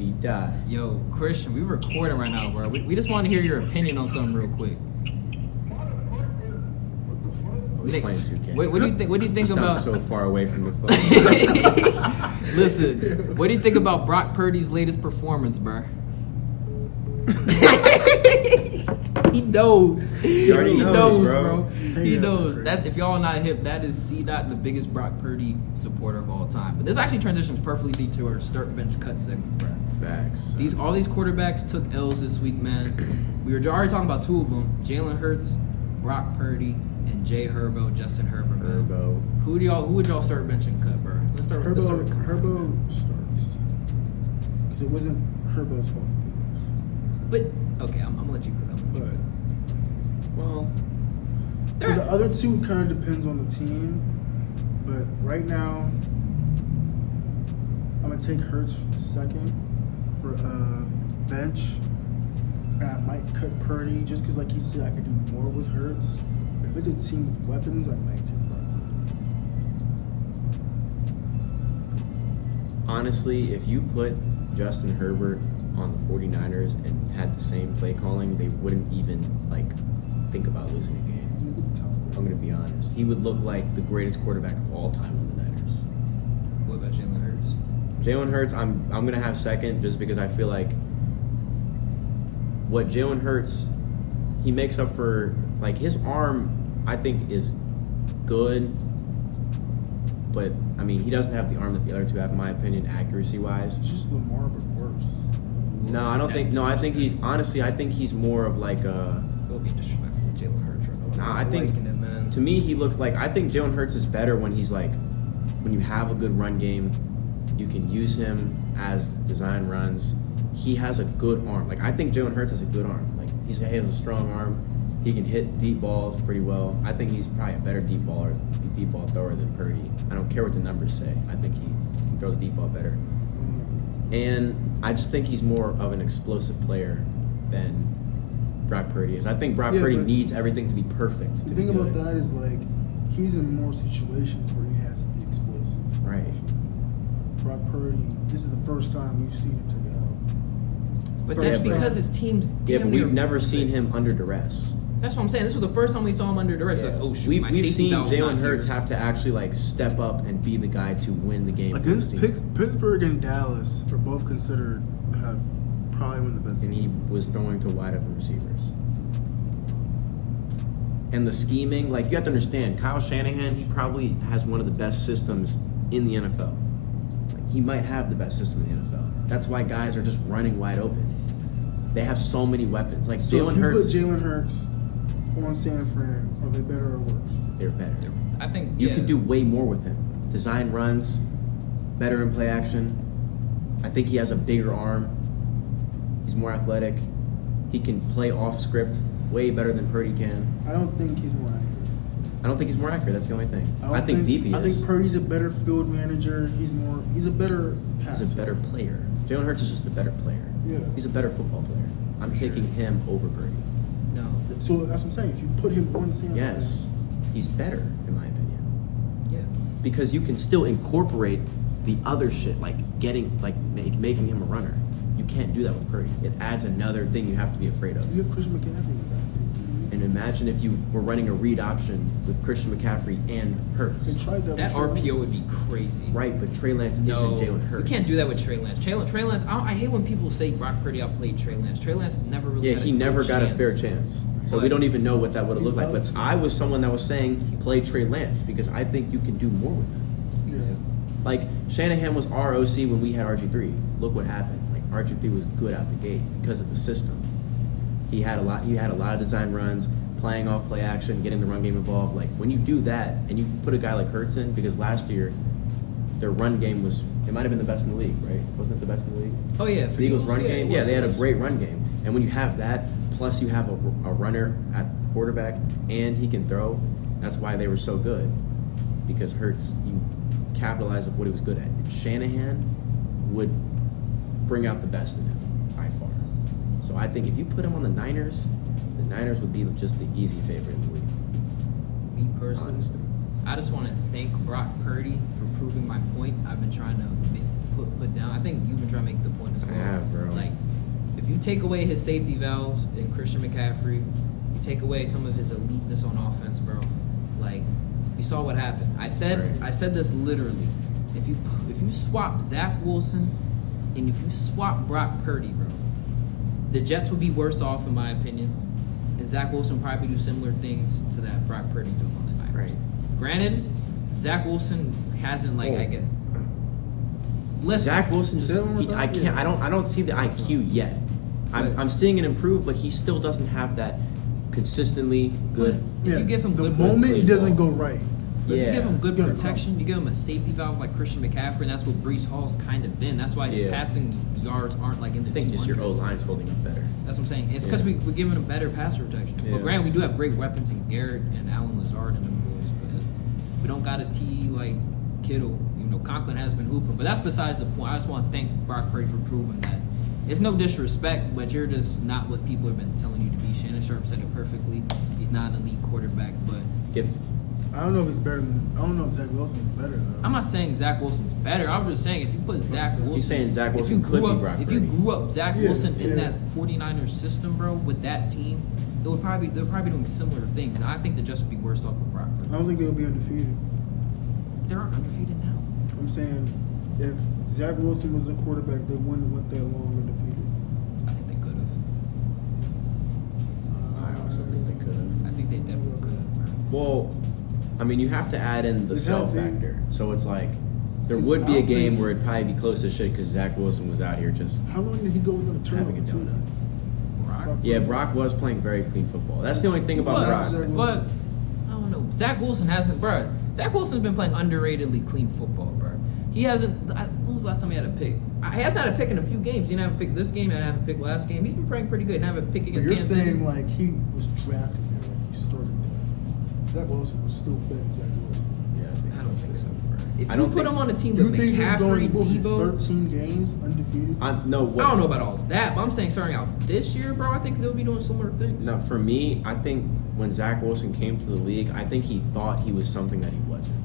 C-Dot. Yo, Christian, we recording right now, bro. We just want to hear your opinion on something real quick. He's playing 2K. What do you think? What do you think about? So far away from the phone. Listen, what do you think about Brock Purdy's latest performance, bro? He knows. He already knows, bro. He knows. That if y'all not hip, that is C-Dot, the biggest Brock Purdy supporter of all time. But this actually transitions perfectly to our start bench cut segment, bro. Facts. All these quarterbacks took L's this week, man. We were already talking about two of them: Jalen Hurts, Brock Purdy, and Herbert, Justin Herbert. Man. Who would y'all start benching cut, bro? Let's start with Herbert starts because it wasn't Herbert's fault. But okay, I'm gonna let you go. Well, for the other two, it kind of depends on the team. But right now, I'm gonna take Hurts second for bench. And I might cut Purdy just because, like he said, I could do more with Hurts. If it's a team with weapons, I might take Brock. Honestly, if you put Justin Herbert on the 49ers and had the same play calling, they wouldn't even think about losing a game. I'm going to be honest. He would look like the greatest quarterback of all time on the Niners. What about Jalen Hurts? Jalen Hurts, I'm going to have second just because I feel like what Jalen Hurts, he makes up for, his arm, I think, is good. But, I mean, he doesn't have the arm that the other two have, in my opinion, accuracy-wise. It's just Lamar, but worse. No, I don't think. No, I think he's honestly. I think he's more of like a. Don't be disrespectful to Jalen Hurts right now. Nah, I think to me he looks like. I think Jalen Hurts is better when he's when you have a good run game, you can use him as design runs. He has a good arm. I think Jalen Hurts has a good arm. He has a strong arm. He can hit deep balls pretty well. I think he's probably a better deep ball thrower than Purdy. I don't care what the numbers say. I think he can throw the deep ball better. And I just think he's more of an explosive player than Brock Purdy is. I think Brock Purdy needs everything to be perfect. The thing about that is he's in more situations where he has to be explosive. Right. Brock Purdy, this is the first time we've seen him take it out. But that's because his team's but we've never seen him under duress. That's what I'm saying. This was the first time we saw him under duress. Yeah. Oh shoot, we've seen Jalen Hurts have to actually step up and be the guy to win the game. Against Pittsburgh and Dallas are both considered probably one of the best. And he was throwing to wide open receivers. And the scheming, you have to understand, Kyle Shanahan, he probably has one of the best systems in the NFL. He might have the best system in the NFL. That's why guys are just running wide open. They have so many weapons. So Jalen if you Hurts. Put Jalen Hurts on San Fran, are they better or worse? They're better. I think you can do way more with him. Design runs, better in play action. I think he has a bigger arm. He's more athletic. He can play off script way better than Purdy can. I don't think he's more accurate. I don't think he's more accurate. That's the only thing. I think deep he is. I think Purdy's a better field manager. He's a better passer. He's a better player. Jalen Hurts is just a better player. Yeah. He's a better football player. I'm taking him over Purdy. No. So that's what I'm saying. If you put him on San Fran. Yes. He's better, in my opinion. Yeah. Because you can still incorporate the other shit, making him a runner. You can't do that with Purdy. It adds another thing you have to be afraid of. You have Christian McCaffrey. And imagine if you were running a read option with Christian McCaffrey and Hurts. That RPO would be crazy. Right, but Trey Lance isn't Jalen Hurts. You can't do that with Trey Lance. Trey Lance, I hate when people say Brock Purdy outplayed Trey Lance. Trey Lance never really had he never got a fair chance. So we don't even know what that would have looked like. But I was someone that was saying he played Trey Lance because I think you can do more with him. Me too. Shanahan was our OC when we had RG3. Look what happened. RG3 was good out the gate because of the system. He had a lot of design runs, playing off play action, getting the run game involved. When you do that and you put a guy like Hurts in, because last year their run game it might have been the best in the league, right? Wasn't it the best in the league? Oh yeah, the Eagles' run game. Yeah, they had a great run game. And when you have that, plus you have a runner at quarterback and he can throw, that's why they were so good. Because Hurts, you capitalize on what he was good at. Shanahan would bring out the best in him by far. So I think if you put him on the Niners would be just the easy favorite in the league. Me personally, honestly. I just want to thank Brock Purdy for proving my point I've been trying to put down. I think you've been trying to make the point as well. I have. take away his safety valves in Christian McCaffrey, you take away some of his eliteness on offense, bro. Like, you saw what happened. I said this literally. If you swap Zach Wilson and if you swap Brock Purdy, bro, the Jets would be worse off in my opinion. And Zach Wilson would probably do similar things to that Brock Purdy's doing on the Niners. Right. Granted, Zach Wilson hasn't I guess. Listen, Zach Wilson just I don't see the IQ yet. I'm seeing it improve, but he still doesn't have that consistently good. If you give him the good moment it doesn't go right. But if you give him good Gonna protection, you give him a safety valve like Christian McCaffrey, and that's what Breece Hall's kind of been. That's why his passing yards aren't like in the 200s. I think just your O-line's holding up better. That's what I'm saying. It's because we're giving him better passer protection. Yeah. But granted, we do have great weapons in Garrett and Allen Lazard and them boys, but we don't got a T like Kittle. You know, Conklin has been hooping, but that's besides the point. I just want to thank Brock Purdy for proving that. It's no disrespect, but you're just not what people have been telling you to be. Shannon Sharp said it perfectly. He's not an elite quarterback, but I don't know if he's better than. I don't know if Zach Wilson's better though. I'm not saying Zach Wilson's better. I'm just saying if you put Zach Wilson, he's saying Zach Wilson could be Brock Purdy. If you grew up Zach Wilson in that 49ers system, bro, with that team, they're probably doing similar things. And I think they'd just be worse off with Brock Purdy. I don't think they'll be undefeated. They're undefeated now. I'm saying if Zach Wilson was the quarterback, they wouldn't have went that long undefeated. I think they could have. I also think they could have. I think they definitely could have. Well, I mean, you have to add in the sell factor. So it's like there Is would be a out game there- where it'd probably be close to shit because Zach Wilson was out here just How long did he go without a turnover? having a too? donut. Brock? Yeah, Brock was playing very clean football. That's the only thing about Brock. But I don't know. Zach Wilson hasn't, bro. Zach Wilson's been playing underratedly clean football, bro. He hasn't. When was the last time he had a pick? He hasn't had a pick in a few games. He didn't have a pick this game. He didn't have a pick last game. He's been playing pretty good. He didn't have a pick But against you're Kansas City. saying like he was drafted there, like he started there. Zach Wilson was still better than Zach Wilson. Yeah, I don't think so, bro. If I you don't put think- him on a team You with think he's McCaffrey, going what was it, Debo, 13 games undefeated? I don't know about all that, but I'm saying starting out this year, bro, I think they'll be doing similar things. No, for me, I think when Zach Wilson came to the league, I think he thought he was something that he wasn't.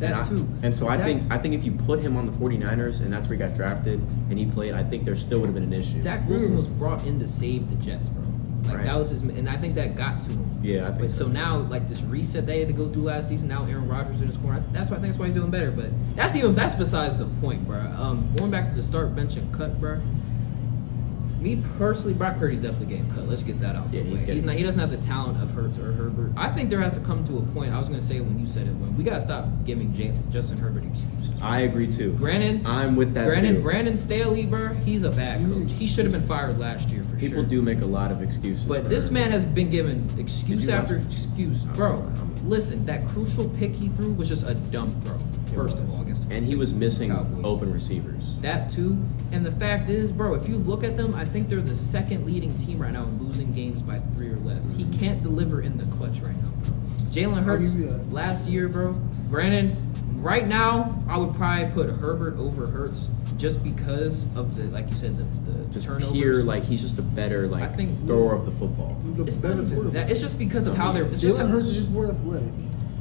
That too. And so I think if you put him on the 49ers and that's where he got drafted and he played, I think there still would have been an issue. Zach Wilson was brought in to save the Jets, bro. Like Right. that was his, and I think that got to him. Yeah, I think But so so. now, like this reset they had to go through last season. Now Aaron Rodgers in his corner. That's why I think that's why he's doing better. But that's besides the point, bro. Going back to the start, bench, and cut, bro. Me personally, Brock Purdy's definitely getting cut. Let's get that out. Yeah, the he's way. getting He doesn't have the talent of Hurts or Herbert. I think there has to come to a point. I was gonna say it when you said it. When we gotta stop giving Justin Herbert excuses. I agree too. Granted, I'm with that too. Brandon Staley, bro, he's a bad coach. He should have been fired last year for sure. People do make a lot of excuses. But for this Herbert. man has been given excuse Did you after watch? excuse. Bro, listen, that crucial pick he threw was just a dumb throw, first of all, against the And he was missing Cowboys. open receivers. That too. And the fact is, bro, if you look at them, I think they're the second leading team right now in losing games by 3 or less. He can't deliver in the clutch right now, bro. Jalen Hurts give you that. last year, bro. Granted, right now, I would probably put Herbert over Hurts just because of the, like you said, the Just turnovers. pure, like he's just a better I think- thrower of the football. The It's better not even quarterback. that. It's just because of how they're. It's just Jalen Hurts is just more athletic.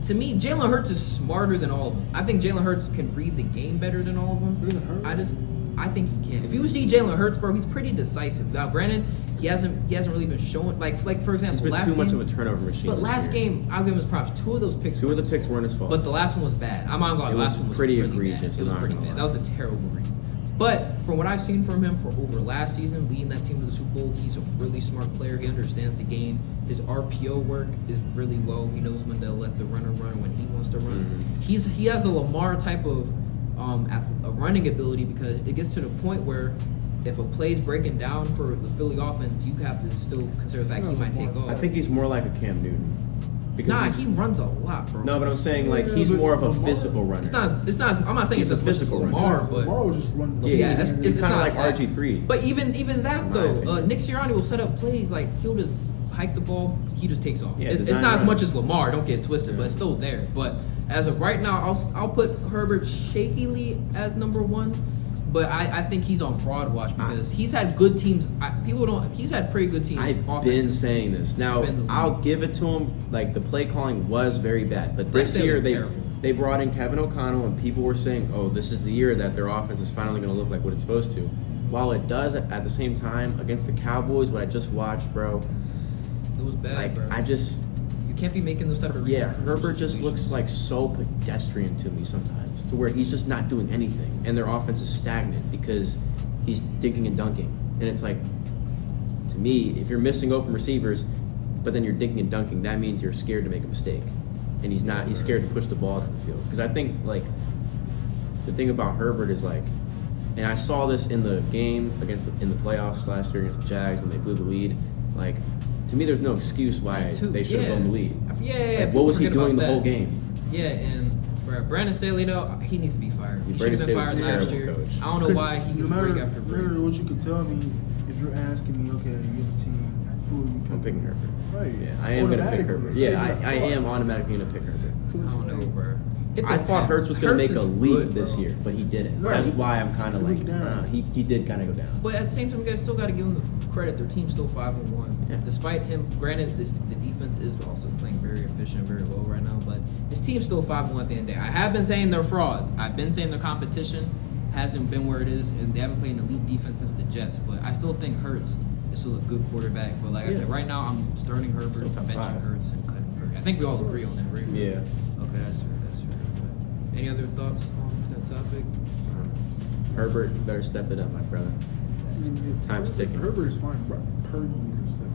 To me, Jalen Hurts is smarter than all of them. I think Jalen Hurts can read the game better than all of them. Jalen Hurts? I think he can. If you see Jalen Hurts, bro, he's pretty decisive. Now, granted, he hasn't really been showing like for example, He's been last too game. much of a turnover machine. But this last year. game, I'll give him his props. 2 of those picks. Two of the his picks fault. weren't his fault. But the last one was bad. I'm not gonna lie. It The was last one was pretty really egregious, Bad. It I'm was not pretty gonna bad. lie. That was a terrible read. But from what I've seen from him for over last season, leading that team to the Super Bowl, he's a really smart player. He understands the game. His RPO work is really low. He knows when to let the runner run when he wants to run. Mm-hmm. He has a Lamar type of a running ability because it gets to the point where if a play's breaking down for the Philly offense, you have to still consider the fact he might take off. I think he's more like a Cam Newton. Because Nah, he's- he runs a lot, bro. No, but I'm saying like he's but more of a Lamar- physical runner. It's not. I'm not saying He's it's a as much as physical runner. Lamar, but Lamar was just running. Yeah, yeah, he's it's kind of not like that. RG3. But even that In my though, opinion. Nick Sirianni will set up plays like he'll just hike the ball, he just takes off. Yeah, It's design not as run. much as Lamar. Don't get it twisted, but it's still there. But as of right now, I'll put Herbert shakily as number 1. But I think he's on fraud watch because he's had good teams. He's had pretty good teams. I've been offensively. saying this. Now Spin the league. I'll give it to him. Like the play calling was very bad, but Brett this Staley year was they terrible. they brought in Kevin O'Connell, and people were saying, "Oh, this is the year that their offense is finally going to look like what it's supposed to." while it does at the same time against the Cowboys, what I just watched, bro, It was bad, like bro. you can't be making those type of reads. yeah, in Herbert crucial just looks like so pedestrian to me sometimes, to where he's just not doing anything, and their offense is stagnant because he's dinking and dunking, and it's like, to me, if you're missing open receivers, but then you're dinking and dunking, that means you're scared to make a mistake, and he's not. He's scared to push the ball down the field. Because I think like the thing about Herbert is like, and I saw this in the game in the playoffs last year against the Jags when they blew the lead. Like, to me, there's no excuse why they should have blown the lead. Yeah. Like, what was he people doing the forget whole about game? that. Yeah, and bro, Brandon Staley, though, he needs to be fired. He should Brandon have been fired Staley's a last terrible year. coach. I don't know why he no gets break matter, after no break. matter what you could tell me, if you're asking me, okay, you have a team, who are you picking? I'm picking Herbert. Right. Yeah, I am gonna pick Automatically, Herbert. it's Yeah, not even a I thought. am automatically gonna pick Herbert. So I it's don't know, like, bro. I thought Hurts was gonna make a is leap good, this bro. year, but he didn't. Right. That's why I'm kind of He like, went down. he did kind of go down. But at the same time, you guys still got to give him the credit. Their team's still 5-1. Yeah. Despite him, granted, the defense is also playing very efficient, very well right now. But his team's still 5-1 at the end of the day. I have been saying they're frauds. I've been saying their competition hasn't been where it is, and they haven't played an elite defense since the Jets. But I still think Hurts is still a good quarterback. But like I said, right now I'm starting Herbert, Still top benching five. Hurts, and cutting Purdy. I think we all agree on that, right? Yeah. Okay, that's fair. That's fair. But any other thoughts on that topic? Herbert, you better step it up, my brother. I mean, Time's ticking. Herbert is fine, but Purdy needs to step